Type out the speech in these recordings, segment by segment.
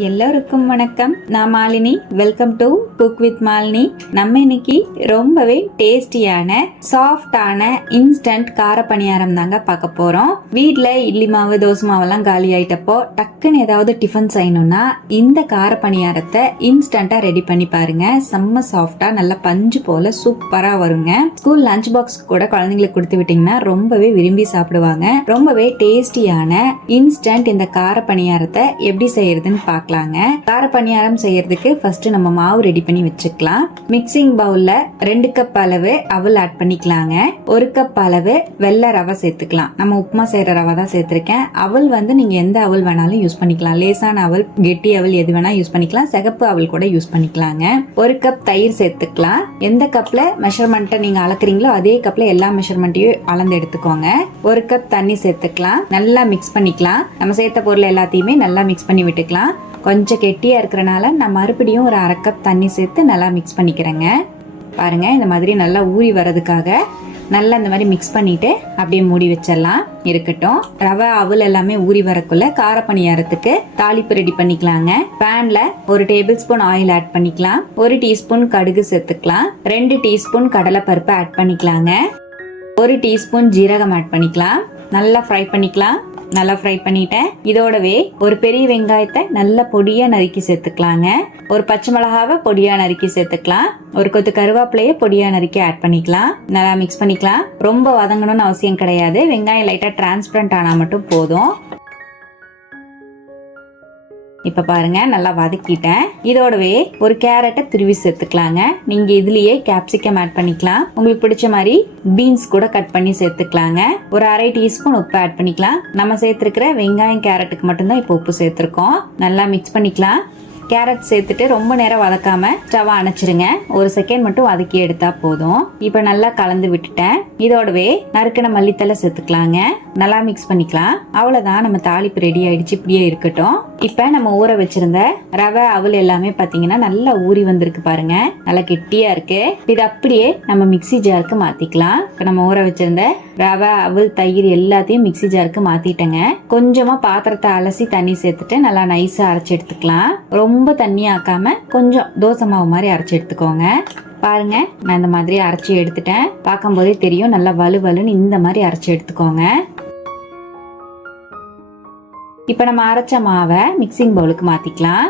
எல்லோருக்கும் வணக்கம். நான் Malini. Welcome to cook with Malini. நம்ம இன்னைக்கு ரொம்பவே டேஸ்டியான சாஃப்டான இன்ஸ்டன்ட் கார பணியாரம் தாங்க பார்க்க போறோம். வீட்ல இட்லி மாவு தோசை மாவெல்லாம் காலி ஆயிட்டப்போ டக்குன்னு ஏதாவது டிஃபன் செய்யணும்னா இந்த கார பணியாரத்தை இன்ஸ்டன்டா ரெடி பண்ணி பாருங்க. செம்ம சாஃப்டா நல்ல பஞ்சு போல சூப்பரா வருங்க. ஸ்கூல் லஞ்ச் பாக்ஸ் கூட குழந்தைங்களுக்கு கொடுத்து விட்டீங்கன்னா ரொம்பவே விரும்பி சாப்பிடுவாங்க. ரொம்பவே டேஸ்டியான இன்ஸ்டன்ட் இந்த கார பணியாரத்தை எப்படி செய்யறதுன்னு பார்க்கலாங்க. கார பணியாரம் செய்யறதுக்கு ஃபர்ஸ்ட் நம்ம மாவு ரெடி பண்ணி வச்சுக்கலாம். மிக்சிங் பவுல்ல 2 கப் அளவு அவல் ஆட் பண்ணிக்கலாங்க. 1 கப் அளவு வெள்ளை ரவை சேர்த்துக்கலாம். நம்ம உப்புமா செய்யற ரவை தான் சேர்த்திருக்கேன். அவல் வந்து நீங்க எந்த அவல் வேணாலும் யூஸ் பண்ணிக்கலாம். லேசான அவல், கெட்டி அவல் எது வேணா யூஸ் பண்ணிக்கலாம். சிகப்பு அவல் கூட யூஸ் பண்ணிக்கலாங்க. 1 கப் தயிர் சேர்த்துக்கலாம். எந்த கப்ல மெஷர்மெண்ட்டை நீங்க அளக்குறீங்களோ அதே கப்ல எல்லா மெஷர்மெண்ட்டையும் அளந்து எடுத்துக்கோங்க. 1 கப் தண்ணி சேர்த்துக்கலாம். நல்லா மிக்ஸ் பண்ணிக்கலாம். நம்ம சேர்த்த பொருள் எல்லாத்தையுமே நல்லா மிக்ஸ் பண்ணி விட்டுக்கலாம். கொஞ்சம் கெட்டியா இருக்கிறனால நான் மறுபடியும் ஒரு 1/2 கப் தண்ணி சேர்த்து நல்லா மிக்ஸ் பண்ணிக்கிறேங்க. பாருங்க, இந்த மாதிரி நல்லா ஊறி வர்றதுக்காக நல்லா இந்த மாதிரி மிக்ஸ் பண்ணிட்டு அப்படியே மூடி வச்சிடலாம். இருக்கட்டும். ரவை அவல் எல்லாமே ஊறி வரக்குள்ள கார பணியாரத்துக்கு தாளிப்பு ரெடி பண்ணிக்கலாங்க. பேன்ல 1 டேபிள் ஸ்பூன் ஆயில் ஆட் பண்ணிக்கலாம். 1 டீஸ்பூன் கடுகு சேர்த்துக்கலாம். 2 டீஸ்பூன் கடலை பருப்பு ஆட் பண்ணிக்கலாங்க. 1 டீஸ்பூன் ஜீரகம் ஆட் பண்ணிக்கலாம். நல்லா ஃப்ரை பண்ணிக்கலாம். நல்லா ஃப்ரை பண்ணிட்டேன். இதோடவே ஒரு பெரிய வெங்காயத்தை நல்லா பொடியா நறுக்கி சேர்த்துக்கலாங்க. ஒரு பச்சை மிளகாவை பொடியா நறுக்கி சேர்த்துக்கலாம். ஒரு கொத்து கருவேப்பிலையை பொடியா நறுக்கி ஆட் பண்ணிக்கலாம். நல்லா மிக்ஸ் பண்ணிக்கலாம். ரொம்ப வதங்கணும்னு அவசியம் கிடையாது. வெங்காயம் லைட்டா டிரான்ஸ்பரண்ட் ஆனா மட்டும் போதும். இப்ப பாருங்க, நல்லா வதக்கிட்டேன். இதோடவே ஒரு கேரட்டை துருவி சேர்த்துக்கலாங்க. நீங்க இதுலயே கேப்சிகம் ஆட் பண்ணிக்கலாம். உங்களுக்கு பிடிச்ச மாதிரி பீன்ஸ் கூட கட் பண்ணி சேர்த்துக்கலாங்க. ஒரு 1/2 டீஸ்பூன் உப்பு ஆட் பண்ணிக்கலாம். நம்ம சேர்த்திருக்கிற வெங்காயம் கேரட்டுக்கு மட்டும்தான் இப்போ உப்பு சேர்த்திருக்கோம். நல்லா மிக்ஸ் பண்ணிக்கலாம். கேரட் சேர்த்துட்டு ரொம்ப நேரம் வதக்காம ஸ்டவ் அணைச்சிருங்க. 1 செகண்ட் மட்டும் வதக்கி எடுத்தா போதும். இப்ப நல்லா கலந்து விட்டுட்டேன். இதோடவே நறுக்கின மல்லித்தலை சேர்த்துக்கலாங்க. நல்லா மிக்ஸ் பண்ணிக்கலாம். அவ்வளவுதான், நம்ம தாளிப்பு ரெடி ஆயிடுச்சு. இப்படியே இருக்கட்டும். இப்ப நம்ம ஊற வச்சிருந்த ரவை அவல் எல்லாமே பாத்தீங்கன்னா நல்லா ஊறி வந்திருக்கு பாருங்க. நல்லா கெட்டியா இருக்கு. இது அப்படியே நம்ம மிக்ஸி ஜாருக்கு மாத்திக்கலாம். இப்ப நம்ம ஊற வச்சிருந்த ரவை அவல் தயிர் எல்லாத்தையும் மிக்ஸி ஜாருக்கு மாத்திட்டேங்க. கொஞ்சமா பாத்திரத்தை அலசி தண்ணி சேர்த்துட்டு நல்லா நைஸா அரைச்சு எடுத்துக்கலாம். ரொம்ப தண்ணி ஆக்காம கொஞ்சம் தோசை மாவு மாதிரி அரைச்சு எடுத்துக்கோங்க. பாருங்க, நான் இந்த மாதிரி அரைச்சி எடுத்துட்டேன். பார்க்கும் போதே தெரியும் நல்லா வலுவலுன்னு இந்த மாதிரி அரைச்சு எடுத்துக்கோங்க. இப்ப நம்ம அரைச்ச மாவை மிக்சிங் பவுலுக்கு மாத்திக்கலாம்.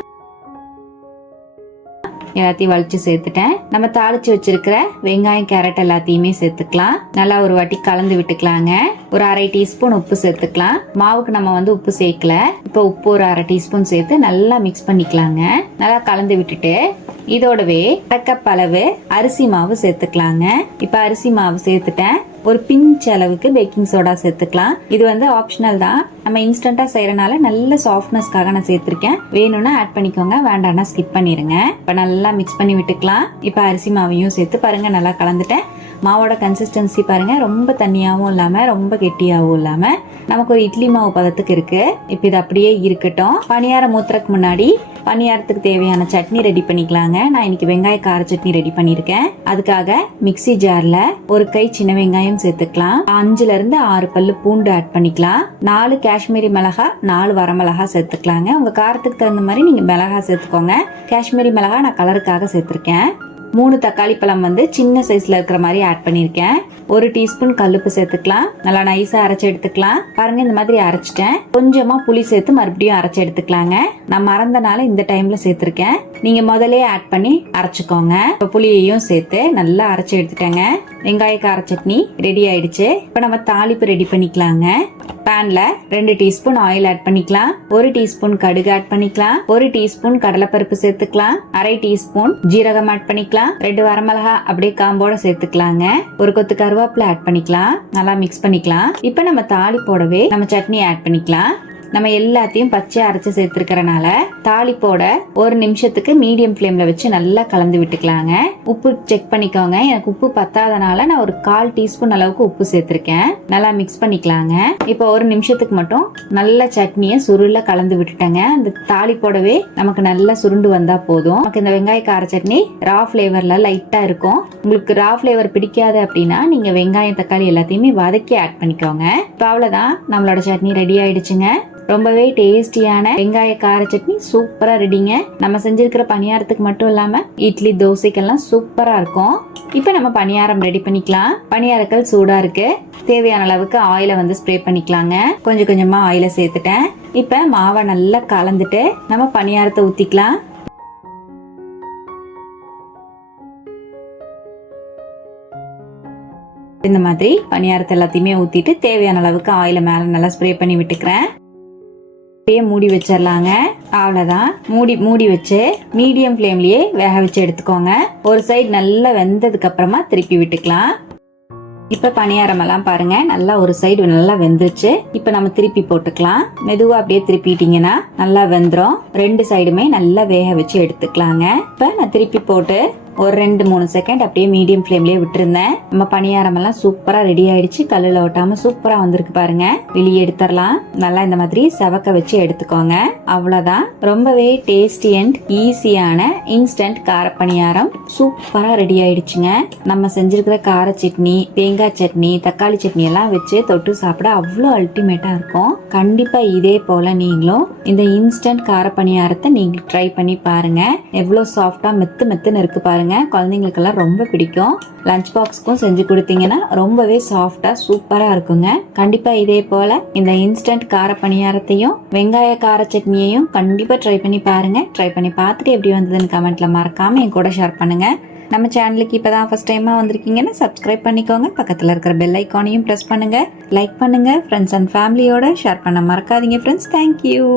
எல்லாத்தையும் வலிச்சு சேர்த்துட்டேன். நம்ம தாளிச்சு வச்சிருக்கிற வெங்காயம் கேரட் எல்லாத்தையுமே சேர்த்துக்கலாம். நல்லா ஒரு வாட்டி கலந்து விட்டுக்கலாங்க. ஒரு 1/2 டீஸ்பூன் உப்பு சேர்த்துக்கலாம். மாவுக்கு நம்ம வந்து உப்பு சேர்க்கல. இப்போ உப்பு ஒரு 1/2 டீஸ்பூன் சேர்த்து நல்லா மிக்ஸ் பண்ணிக்கலாங்க. நல்லா கலந்து விட்டுட்டு இதோடவே 1 கப் அளவு அரிசி மாவு சேர்த்துக்கலாங்க. இப்ப அரிசி மாவு சேர்த்துட்டேன். ஒரு பிஞ்ச் அளவுக்கு பேக்கிங் சோடா சேர்த்துக்கலாம். இது வந்து ஆப்ஷனல் தான். நம்ம இன்ஸ்டன்டா செய்யறனால நல்ல சாஃப்ட்னஸ்க்காக நான் சேர்த்திருக்கேன். வேணும்னா ஆட் பண்ணிக்கோங்க, வேண்டாம்னா ஸ்கிப் பண்ணிருங்க. இப்ப நல்லா மிக்ஸ் பண்ணி விட்டுக்கலாம். இப்ப அரிசி மாவையும் சேர்த்து பாருங்க, நல்லா கலந்துட்டேன். மாவோட கன்சிஸ்டன்சி பாருங்க, ரொம்ப தண்ணியாவும் இல்லாம ரொம்ப கெட்டியாவும் இல்லாம நமக்கு ஒரு இட்லி மாவு பதத்துக்கு இருக்கு. இப்ப இது அப்படியே இருக்கட்டும். பணியாரம் ஊத்துறதுக்கு முன்னாடி பணியாரத்துக்கு தேவையான சட்னி ரெடி பண்ணிக்கலாங்க. நான் இன்னைக்கு வெங்காய கார சட்னி ரெடி பண்ணிருக்கேன். அதுக்காக மிக்ஸி ஜார்ல ஒரு கை சின்ன வெங்காயம் சேர்த்துக்கலாம். 5ல இருந்து 6 பல்லு பூண்டு ஆட் பண்ணிக்கலாம். 4 காஷ்மீரி மிளகா, 4 வரமிளகா சேர்த்துக்கலாங்க. உங்க காரத்துக்கு தகுந்த மாதிரி நீங்க மிளகா சேர்த்துக்கோங்க. காஷ்மீரி மிளகா நான் கலருக்காக சேர்த்திருக்கேன். 3 தக்காளி பழம் வந்து சின்ன சைஸ்ல இருக்கிற மாதிரி ஆட் பண்ணிருக்கேன். 1 டீஸ்பூன் கல்லுப்பு சேர்த்துக்கலாம். நல்லா நைஸா அரைச்சு எடுத்துக்கலாம். பாருங்க, இந்த மாதிரி அரைச்சிட்டேன். கொஞ்சமா புளி சேர்த்து மறுபடியும் அரைச்சு எடுத்துக்கலாங்க. நான் மறந்தனால இந்த டைம்ல சேர்த்திருக்கேன். நீங்க முதலே ஆட் பண்ணி அரைச்சுக்கோங்க. இப்ப புளியையும் சேர்த்து நல்லா அரைச்சு எடுத்துட்டேங்க. வெங்காய கார சட்னி ரெடி ஆயிடுச்சு. இப்ப நம்ம தாளிப்பு ரெடி பண்ணிக்கலாங்க. பேன்ல 2 டீஸ்பூன் ஆயில் ஆட் பண்ணிக்கலாம். 1 டீஸ்பூன் கடுகு ஆட் பண்ணிக்கலாம். 1 டீஸ்பூன் கடலைப்பருப்பு சேர்த்துக்கலாம். 1/2 டீஸ்பூன் ஜீரகம் ஆட் பண்ணிக்கலாம். 2 வரமிளகா அப்படியே காம்போட சேர்த்துக்கலாங்க. ஒரு கொத்து கருவேப்பிலை ஆட் பண்ணிக்கலாம். நல்லா மிக்ஸ் பண்ணிக்கலாம். இப்ப நம்ம தாளிப்போடவே நம்ம சட்னி ஆட் பண்ணிக்கலாம். நம்ம எல்லாத்தையும் பச்சையா அரைச்சு சேர்த்திருக்கிறனால தாளிப்போட 1 நிமிஷத்துக்கு மீடியம் ஃப்ளேம்ல வச்சு நல்லா கலந்து விட்டுக்கலாங்க. உப்பு செக் பண்ணிக்கோங்க. எனக்கு உப்பு பத்தாதனால நான் ஒரு 1/4 டீஸ்பூன் அளவுக்கு உப்பு சேர்த்திருக்கேன். நல்லா மிக்ஸ் பண்ணிக்கலாங்க. இப்போ 1 நிமிஷத்துக்கு மட்டும் நல்ல சட்னியை சுருள கலந்து விட்டுட்டேங்க. அந்த தாளிப்போடவே நமக்கு நல்லா சுருண்டு வந்தா போதும். நமக்கு இந்த வெங்காய கார சட்னி ரா ஃபிளேவர்ல லைட்டா இருக்கும். உங்களுக்கு ரா ஃபிளேவர் பிடிக்காது அப்படின்னா நீங்க வெங்காயம் தக்காளி எல்லாத்தையுமே வதக்கி ஆட் பண்ணிக்கோங்க. இப்போ அவ்வளவுதான், நம்மளோட சட்னி ரெடி ஆயிடுச்சுங்க. ரொம்பவே டேஸ்டியான வெங்காய கார சட்னி சூப்பரா ரெடிங்க. நம்ம செஞ்சிருக்கிற பணியாரத்துக்கு மட்டும் இல்லாம இட்லி தோசைக்கெல்லாம் சூப்பரா இருக்கும். இப்ப நம்ம பணியாரம் ரெடி பண்ணிக்கலாம். பணியாரக்கல் சூடா இருக்கு. தேவையான அளவுக்கு ஆயில வந்து ஸ்ப்ரே பண்ணிக்கலாங்க. கொஞ்சம் கொஞ்சமா ஆயில சேர்த்துட்டேன். இப்ப மாவை நல்லா கலந்துட்டு நம்ம பணியாரத்தை ஊத்திக்கலாம். இந்த மாதிரி பணியாரத்தை எல்லாத்தையுமே ஊத்திட்டு தேவையான அளவுக்கு ஆயில மேல நல்லா ஸ்ப்ரே பண்ணி விட்டுக்கிறேன். அப்படியே மூடி வச்சிடலாங்க. அவ்வளவுதான். மூடி வச்சு மீடியம் ஃப்ளேம்லயே வேக வச்சு எடுத்துக்கோங்க. ஒரு சைடு நல்லா வெந்ததுக்கு அப்புறமா திருப்பி விட்டுக்கலாம். இப்ப பணியாரம் எல்லாம் பாருங்க, நல்லா ஒரு சைடு நல்லா வெந்துருச்சு. இப்ப நம்ம திருப்பி போட்டுக்கலாம். மெதுவா அப்படியே திருப்பிட்டீங்கன்னா நல்லா வெந்துரும். ரெண்டு சைடுமே நல்லா வேக வச்சு எடுத்துக்கலாங்க. இப்ப நான் திருப்பி போட்டு ஒரு 2-3 செகண்ட் அப்படியே மீடியம் ஃப்ளேம்லயே விட்டுருந்தேன். நம்ம பணியாரம் எல்லாம் சூப்பரா ரெடி ஆயிடுச்சு. கல்லுல ஒட்டாம சூப்பரா வந்திருக்கு பாருங்க. வெளியே எடுத்துடலாம். நல்லா இந்த மாதிரி செவக்க வச்சு எடுத்துக்கோங்க. அவ்வளவுதான். ரொம்பவே டேஸ்டி அண்ட் ஈஸியான இன்ஸ்டன்ட் கார பணியாரம் சூப்பரா ரெடி ஆயிடுச்சுங்க. நம்ம செஞ்சிருக்கிற கார சட்னி, தேங்காய் சட்னி, தக்காளி சட்னி எல்லாம் வச்சு தொட்டு சாப்பிட அவ்வளோ அல்டிமேட்டா இருக்கும். கண்டிப்பா இதே போல நீங்களும் இந்த இன்ஸ்டன்ட் கார பணியாரத்தை நீங்க ட்ரை பண்ணி பாருங்க. எவ்வளவு சாஃப்டா மெத்துன்னு இருக்கு பாருங்க. குழந்தைங்களுக்கெல்லாம் ரொம்ப பிடிக்கும். லஞ்ச் பாக்ஸ்க்கும் செஞ்சு கொடுத்தீங்கன்னா ரொம்பவே சாஃப்டா சூப்பரா இருக்குங்க. கண்டிப்பா இதே போல இந்த இன்ஸ்டன்ட் கார பணியாரத்தையும் வெங்காய கார சட்னியையும் கண்டிப்பா ட்ரை பண்ணி பாருங்க. ட்ரை பண்ணி பார்த்துட்டு எப்படி வந்ததுன்னு கமெண்ட்ல மறக்காம என் கூட ஷேர் பண்ணுங்க. நம்ம சேனலுக்கு இப்பதான் ஃபர்ஸ்ட் டைமா வந்திருக்கீங்கன்னா சப்ஸ்கிரைப் பண்ணிக்கோங்க. பக்கத்துல இருக்கிற பெல் ஐக்கானையும் பிரஸ் பண்ணுங்க. லைக் பண்ணுங்க. ஃப்ரெண்ட்ஸ் அண்ட் ஃபேமிலியோட ஷேர் பண்ண மறக்காதீங்க ஃப்ரெண்ட்ஸ். தேங்க்யூ.